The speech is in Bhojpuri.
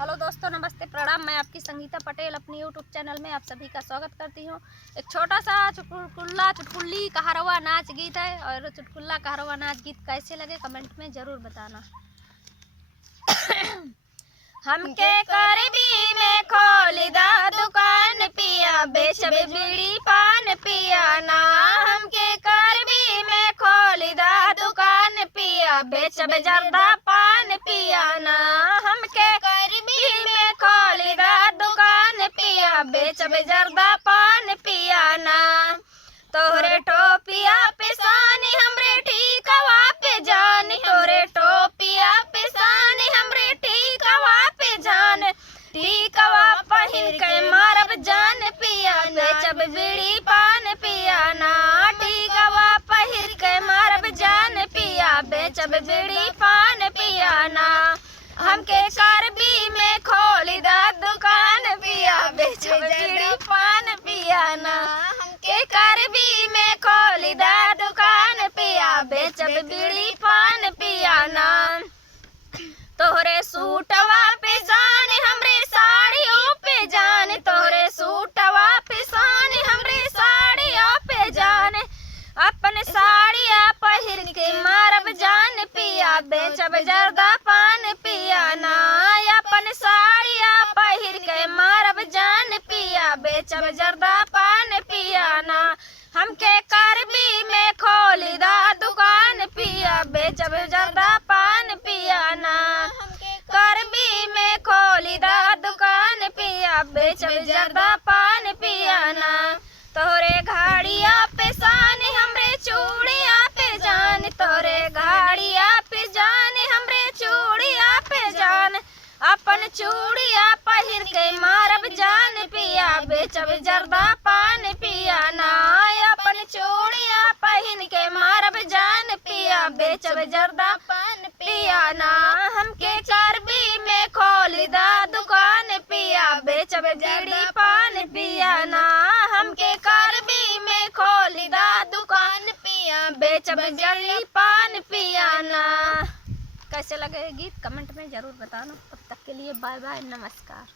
हेलो दोस्तों, नमस्ते, प्रणाम। मैं आपकी संगीता पटेल अपनी यूट्यूब चैनल में आप सभी का स्वागत करती हूँ। एक छोटा सा चुटकुल्ली कहारवा नाच गीत है और चुटकुल्ला कहारवा नाच गीत कैसे लगे कमेंट में ज़रूर बताना। हमके करीबी में खोली दा दुकान पिया, बेचबे बीड़ी पान पिया ना। हमके करीबी में खोली दा दुकान पिया, बेचबे जर्दा पान पिया ना। हमके करीबी में खोली दा दुकान पिया, बेचबे जर्दा पान पिया ना। तोहरे टोपिया पे सानी हमरे ठीकवा पे जानी, तोरे टोपिया पे सानी हमरे ठीकवा पे जान। ठीकवा पहिन के मारब जान पिया, बेचब बीड़ी पान पिया ना। ठीकवा पहिन के मारब जान पिया, बेचब बीड़ी पान पिया ना। हमके करबी में खोली दा दुकान पिया, बेचब बीड़ी पान पिया ना। हमके करबी में खोली दा दुकान पिया, बेचब बीड़ी पान पिया ना। तोहरे सूटवा पे जान हमरे साड़ियों पे जान, तोहरे सूटवा पे जान हमरे साड़ियों पे जान। अपन साड़िया पहिर के मारब जान पिया, बेचब जर्दा पान पिया ना। अपन साड़िया पहिर के मारब जान पिया, बेचब जर्दा पान पिया ना। हमके करबी में खोली दा दुकान पिया, बेचब जर्दा पान पिया ना। करबी में खोली दा दुकान पिया, बेचब जर्दा पान पिया ना। तोरे घाड़िया पे जान हमरे चूड़िया पे जान, तोरे घाड़िया पे जान हमरे चूड़िया पे जान। अपन चूड़िया पहिर के मारब जान पिया, बेचब जर्दा पान पिया ना। अपन चूड़िया पहिन के मारब जान पिया, बेचब जर्दा पान पिया ना। हमके करबी में खोली दा दुकान पिया, बेचब बीड़ी पान पिया ना। हमके करबी में खोली दा दुकान पिया, बेचब बीड़ी पान पिया ना। कैसे लगे गीत कमेंट में ज़रूर बताना। तब तक के लिए बाय बाय, नमस्कार।